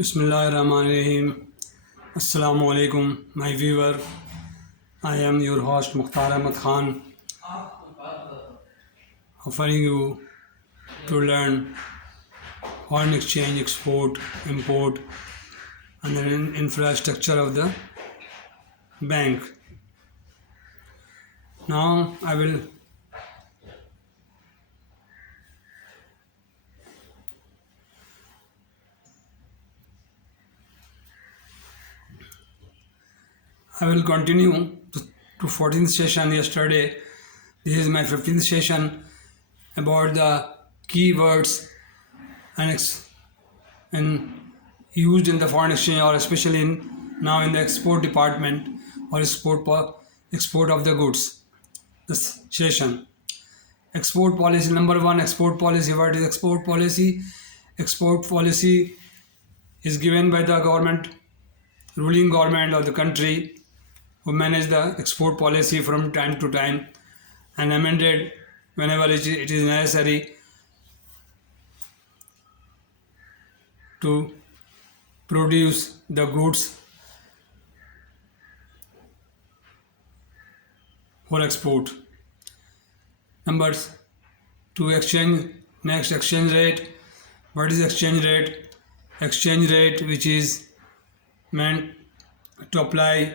Bismillahirrahmanirrahim. Assalamu alaikum, my viewer. I am your host Mukhtar Ahmad Khan, offering you to learn foreign exchange, export, import, and the infrastructure of the bank. Now I will continue to 14th session yesterday. This is my 15th session about the keywords and used in the foreign exchange, or especially now in the export department, or export of the goods. This session, export policy. Number one, export policy. What is export policy? Export policy is given by the government, ruling government of the country, who manage the export policy from time to time and amended whenever it is necessary to produce the goods for export. Number two, exchange. Next, exchange rate. What is exchange rate? Exchange rate which is meant to apply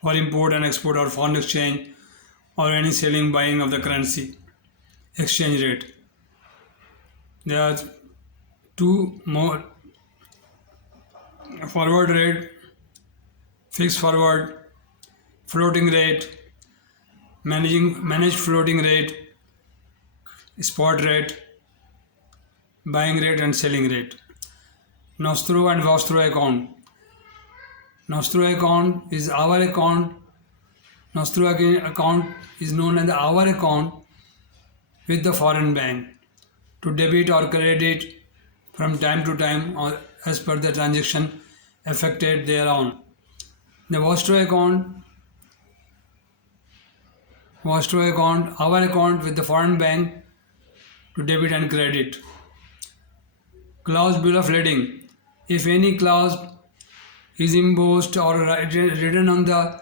for import and export or foreign exchange or any selling buying of the currency. Exchange rate. There are two more: forward rate, fixed forward, floating rate, managed floating rate, spot rate, buying rate and selling rate. NOSTRO and VOSTRO account. NOSTRO account is our account. NOSTRO account is known as our account with the foreign bank to debit or credit from time to time or as per the transaction affected thereon. The VOSTRO account, our account with the foreign bank to debit and credit. Clause bill of lading. If any clause is embossed or written on the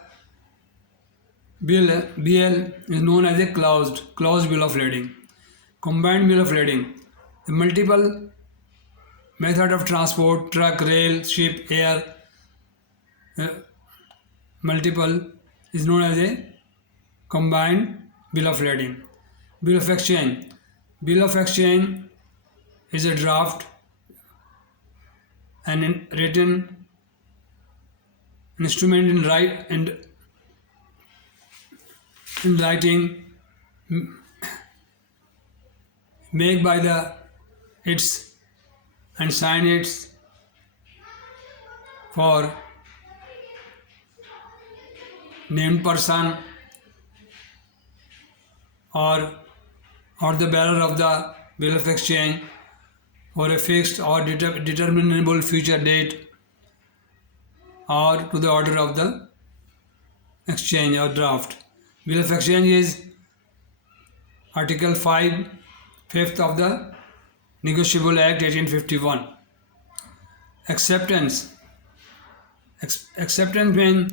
BL is known as a clause bill of lading. Combined bill of lading. The multiple method of transport, truck, rail, ship, air, multiple is known as a combined bill of lading. Bill of exchange. Bill of exchange is a draft and written instrument in writing made by the its and sign it for named person or the bearer of the bill of exchange for a fixed or determinable future date, or to the order of the exchange or draft. Bill of exchange is Article 5, 5th of the Negotiable Act 1851. Acceptance. Acceptance means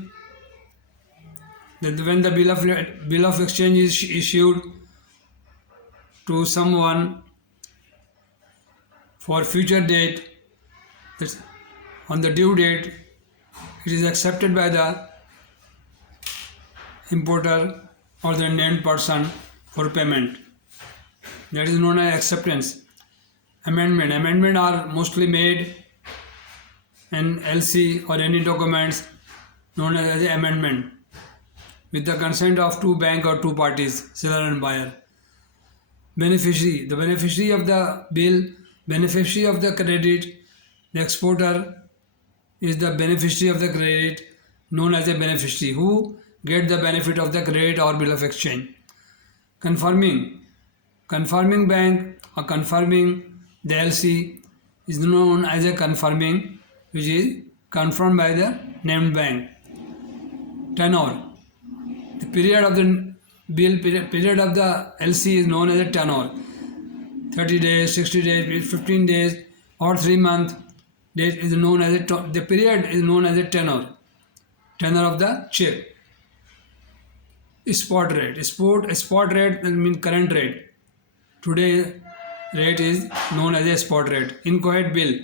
that when the bill of exchange is issued to someone for future date, that on the due date it is accepted by the importer or the named person for payment. That is known as acceptance. Amendment. Amendment are mostly made in LC or any documents known as an amendment with the consent of two bank or two parties, seller and buyer. Beneficiary. The beneficiary of the bill, beneficiary of the credit, the exporter is the beneficiary of the credit, known as a beneficiary, who get the benefit of the credit or bill of exchange. Confirming bank or confirming the LC is known as a confirming, which is confirmed by the named bank. Tenor. The period of the bill, period of the LC is known as a tenor. 30 days, 60 days, 15 days or 3 months Date is known as the period is known as a tenor. Tenor of the check. Spot rate. Spot rate means current rate. Today rate is known as a spot rate. Inchoate bill.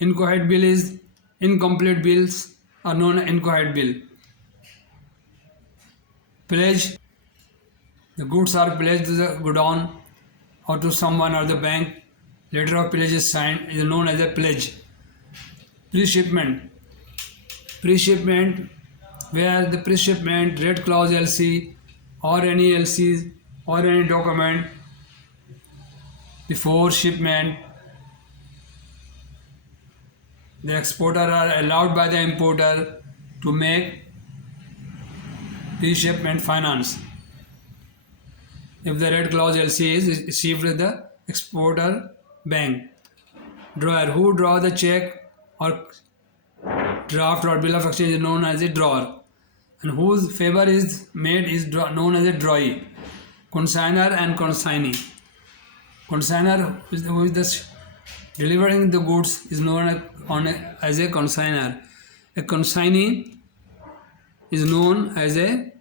Inchoate bill is incomplete bills are known as inchoate bill. Pledge. The goods are pledged to the godown or to someone or the bank. Letter of pledge is signed is known as a pledge. Pre-shipment. Pre-shipment, where the pre-shipment red clause LC or any LCs or any document before shipment, the exporter are allowed by the importer to make pre-shipment finance. If the red clause LC is received with the exporter bank. Drawer. Who draw the check or draft or bill of exchange is known as a drawer. And whose favor is made is known as a drawee. Consignor and consignee. Consignor, who is the delivering the goods, is known as a consignor. A consignee is known as a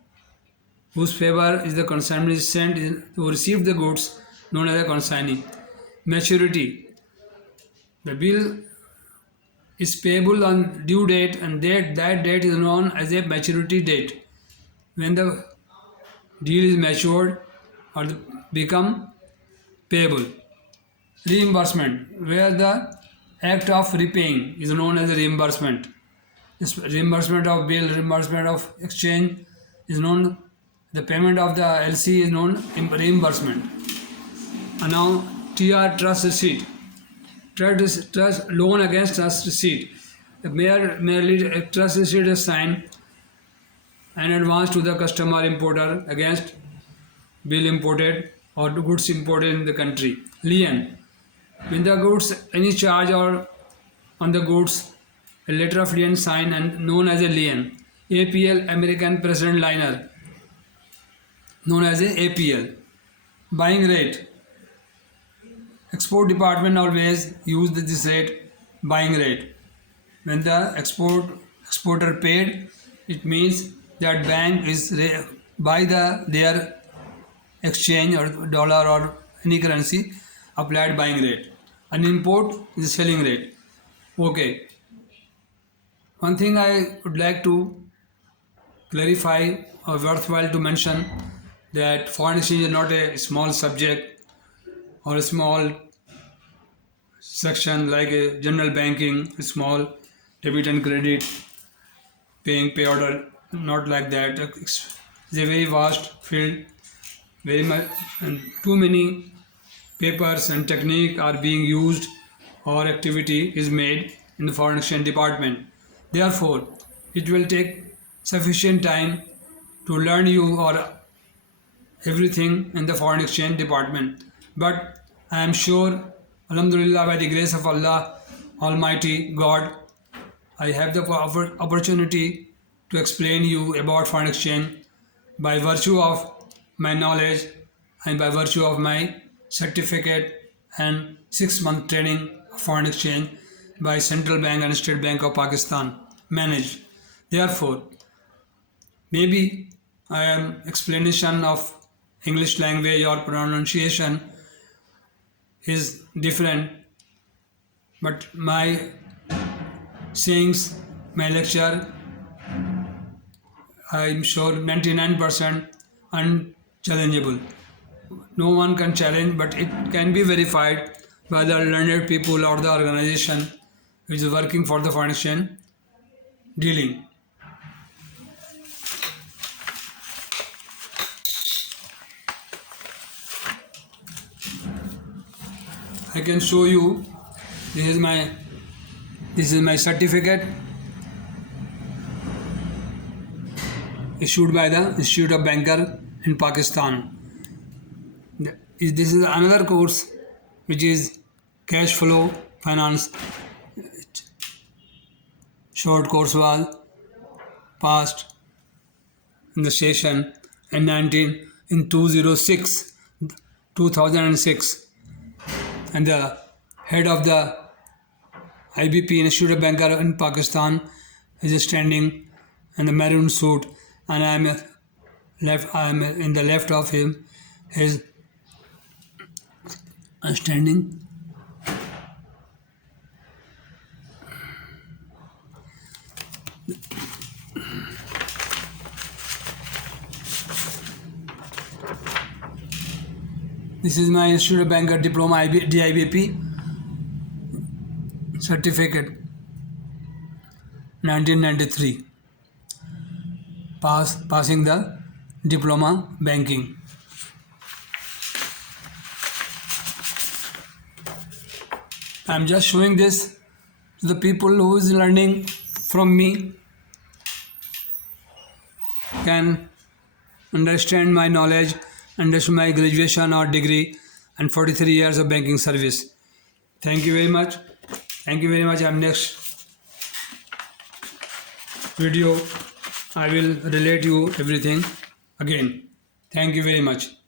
whose favor is the consignment is sent to receive the goods, known as a consignee. Maturity. The bill is payable on due date, and that date is known as a maturity date. When the deal is matured or become payable. Reimbursement, where the act of repaying is known as a reimbursement. This reimbursement of bill, reimbursement of exchange is known. The payment of the LC is known reimbursement. And now TR, trust receipt. Trust loan against trust receipt. The merely a trust receipt is signed and advance to the customer importer against bill imported or the goods imported in the country. Lien. When the goods any charge or on the goods, a letter of lien signed and known as a lien. APL, American President Liner, known as a APL. Buying rate. Export department always use this rate, buying rate. When the exporter paid, it means that bank is buy their exchange or dollar or any currency applied buying rate. An import is selling rate. Okay. One thing I would like to clarify or worthwhile to mention that foreign exchange is not a small subject or a small section like a general banking, a small debit and credit, pay order, not like that. It's a very vast field, very much, and too many papers and technique are being used or activity is made in the foreign exchange department. Therefore, it will take sufficient time to learn you or everything in the foreign exchange department. But I am sure, Alhamdulillah, by the grace of Allah, Almighty God, I have the opportunity to explain you about foreign exchange by virtue of my knowledge and by virtue of my certificate and 6-month training of foreign exchange by Central Bank and State Bank of Pakistan managed. Therefore, maybe I am explanation of English language or pronunciation is different, but my sayings, my lecture, I am sure 99% unchallengeable. No one can challenge, but it can be verified by the learned people or the organization which is working for the foreign exchange dealing. I can show you. This is my certificate issued by the Institute of Banker in Pakistan. This is another course which is cash flow finance. Short course was passed in the session in 2006, and the head of the IBP, Institute of Banker in Pakistan, is standing in the maroon suit, and I am in the left of him. Is standing. This is my Institute of Banker Diploma DIBP certificate 1993. Passing the diploma banking. I am just showing this to the people who is learning from me can understand my knowledge, understand my graduation or degree and 43 years of banking service. Thank you very much. Thank you very much. I am next video. I will relate you everything again. Thank you very much.